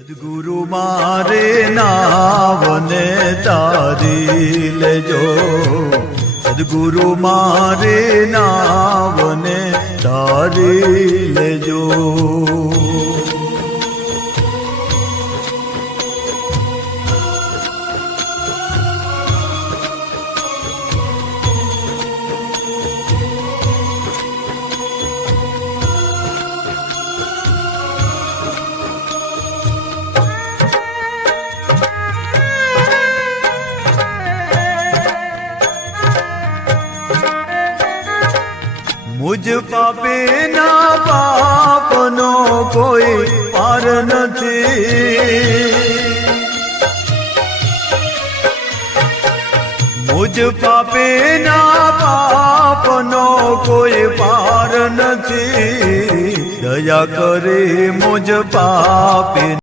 સદગુરુ મારે નાવને તારી લેજો. સદગુરુ મારે નાવને તારી લેજો. મુજ પાપે ના પાપનો કોઈ પાર નથી. મુજ પાપે ના પાપનો કોઈ પાર નથી. દયા કરે મુજ પાપે